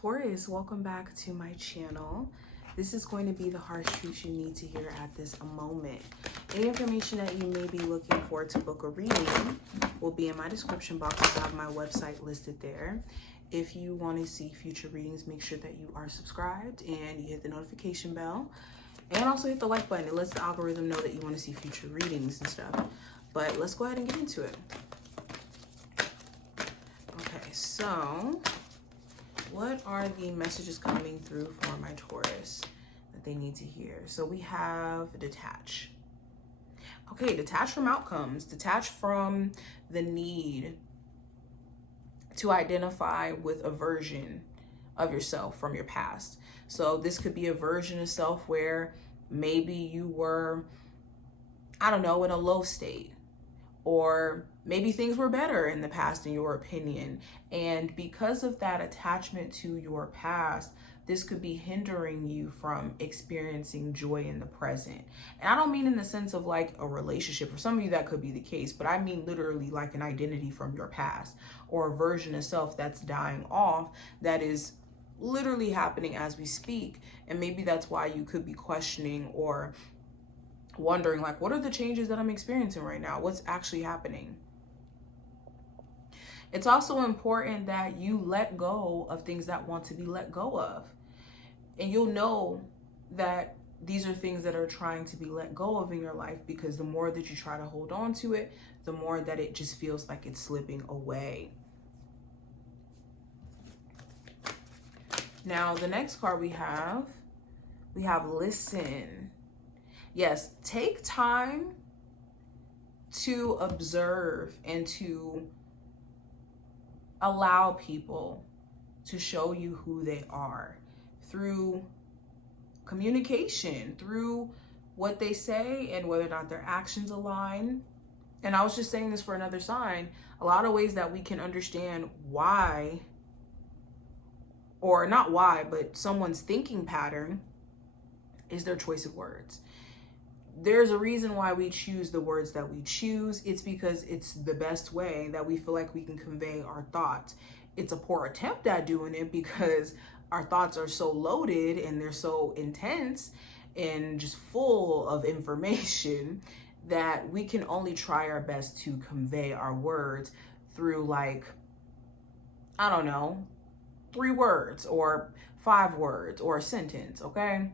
Taurus, welcome back to my channel. This is going to be the harsh truths you need to hear at this moment. Any information that you may be looking for to book a reading will be in my description box. I have my website listed there. If you want to see future readings, make sure that you are subscribed and you hit the notification bell. And also hit the like button. It lets the algorithm know that you want to see future readings and stuff. But let's go ahead and get into it. Okay, so what are the messages coming through for my Taurus that they need to hear? So we have detach. Okay, detach from outcomes. Detach from the need to identify with a version of yourself from your past. So this could be a version of self where maybe you were, I don't know, in a low state. Or maybe things were better in the past in your opinion. And because of that attachment to your past, this could be hindering you from experiencing joy in the present. And I don't mean in the sense of like a relationship. For some of you, that could be the case. But I mean literally like an identity from your past or a version of self that's dying off that is literally happening as we speak. And maybe that's why you could be questioning or wondering, like, what are the changes that I'm experiencing right now? What's actually happening? It's also important that you let go of things that want to be let go of. And you'll know that these are things that are trying to be let go of in your life, because the more that you try to hold on to it, the more that it just feels like it's slipping away. Now, the next card we have listen. Yes, take time to observe and to allow people to show you who they are through communication, through what they say and whether or not their actions align. And I was just saying this for another sign, a lot of ways that we can understand why, or not why, but someone's thinking pattern is their choice of words. There's a reason why we choose the words that we choose. It's because it's the best way that we feel like we can convey our thoughts. It's a poor attempt at doing it because our thoughts are so loaded and they're so intense and just full of information that we can only try our best to convey our words through, like, I don't know, 3 words or 5 words or a sentence, okay?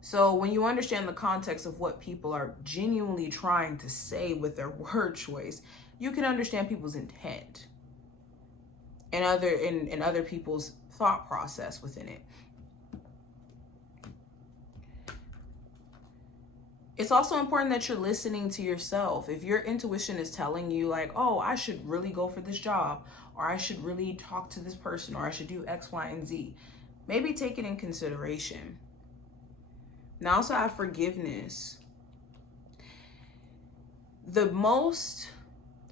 So when you understand the context of what people are genuinely trying to say with their word choice, you can understand people's intent and other people's thought process within it. It's also important that you're listening to yourself. If your intuition is telling you like, oh, I should really go for this job, or I should really talk to this person, or I should do X, Y, and Z, maybe take it in consideration. Now, also have forgiveness. The most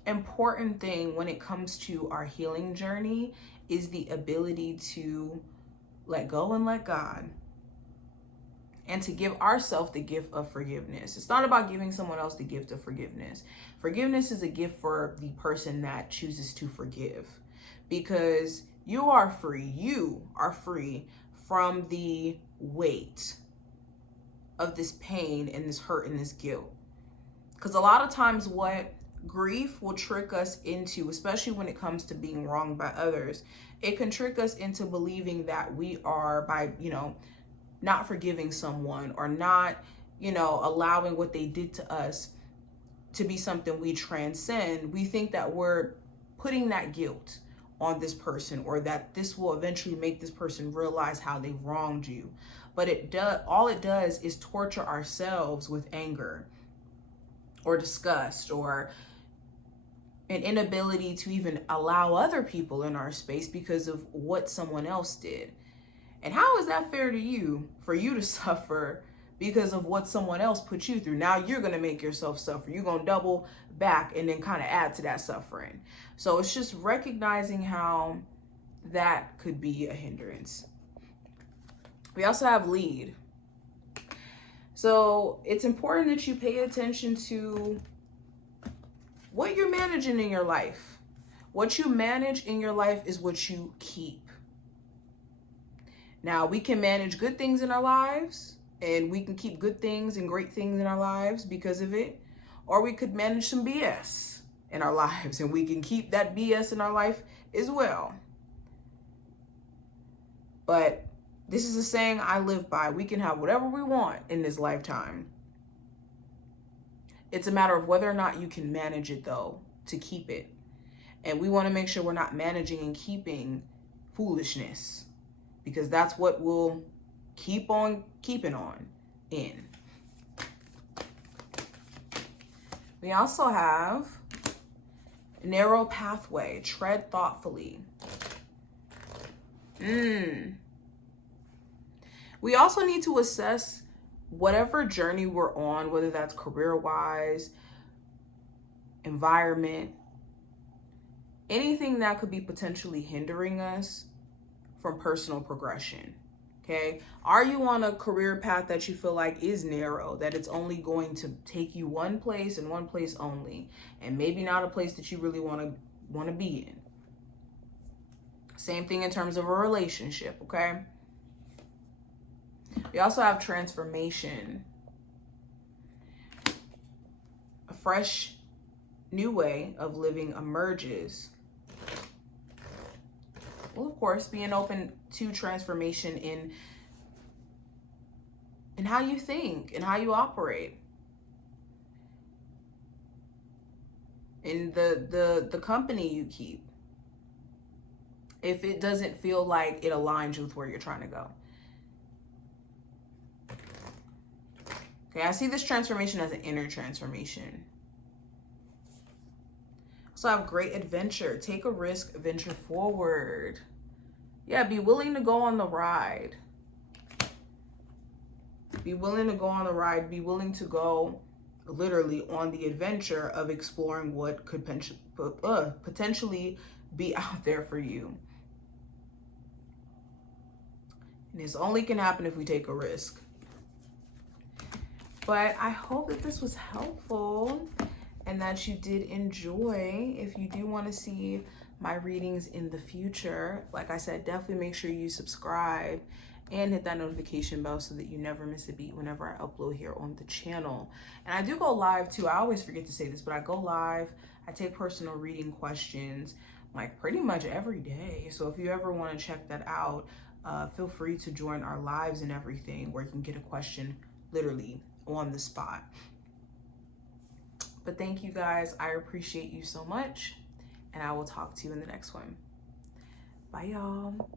important thing when it comes to our healing journey is the ability to let go and let God, and to give ourselves the gift of forgiveness. It's not about giving someone else the gift of forgiveness. Forgiveness is a gift for the person that chooses to forgive, because you are free. You are free from the weight of this pain and this hurt and this guilt. Because a lot of times what grief will trick us into, especially when it comes to being wronged by others, it can trick us into believing that we are, by, not forgiving someone or not, allowing what they did to us to be something we transcend. We think that we're putting that guilt on this person, or that this will eventually make this person realize how they wronged you. But all it does is torture ourselves with anger or disgust or an inability to even allow other people in our space because of what someone else did. And how is that fair to you, for you to suffer because of what someone else put you through? Now you're going to make yourself suffer. You're going to double back and then kind of add to that suffering. So it's just recognizing how that could be a hindrance. We also have lead. So it's important that you pay attention to what you're managing in your life. What you manage in your life is what you keep. Now, we can manage good things in our lives, and we can keep good things and great things in our lives because of it. Or we could manage some BS in our lives, and we can keep that BS in our life as well. But this is a saying I live by. We can have whatever we want in this lifetime. It's a matter of whether or not you can manage it, though, to keep it. And we want to make sure we're not managing and keeping foolishness, because that's what will keep on keeping on in. We also have narrow pathway, tread thoughtfully. We also need to assess whatever journey we're on, whether that's career-wise, environment, anything that could be potentially hindering us from personal progression. Okay, are you on a career path that you feel like is narrow, that it's only going to take you one place and one place only, and maybe not a place that you really want to be in? Same thing in terms of a relationship. Okay, we also have transformation, a fresh new way of living emerges. Well, of course, being open to transformation in how you think and how you operate, in the company you keep, if it doesn't feel like it aligns with where you're trying to go. Okay, I see this transformation as an inner transformation. So I have great adventure. Take a risk, venture forward. Yeah, be willing to go on the ride. Be willing to go on the ride. Be willing to go literally on the adventure of exploring what could potentially be out there for you. And this only can happen if we take a risk. But I hope that this was helpful and that you did enjoy. If you do want to see my readings in the future, like I said, definitely make sure you subscribe and hit that notification bell so that you never miss a beat whenever I upload here on the channel. And I do go live too. I always forget to say this, but I go live. I take personal reading questions like pretty much every day. So if you ever want to check that out, feel free to join our lives and everything, where you can get a question literally on the spot. But thank you guys. I appreciate you so much. And I will talk to you in the next one. Bye, y'all.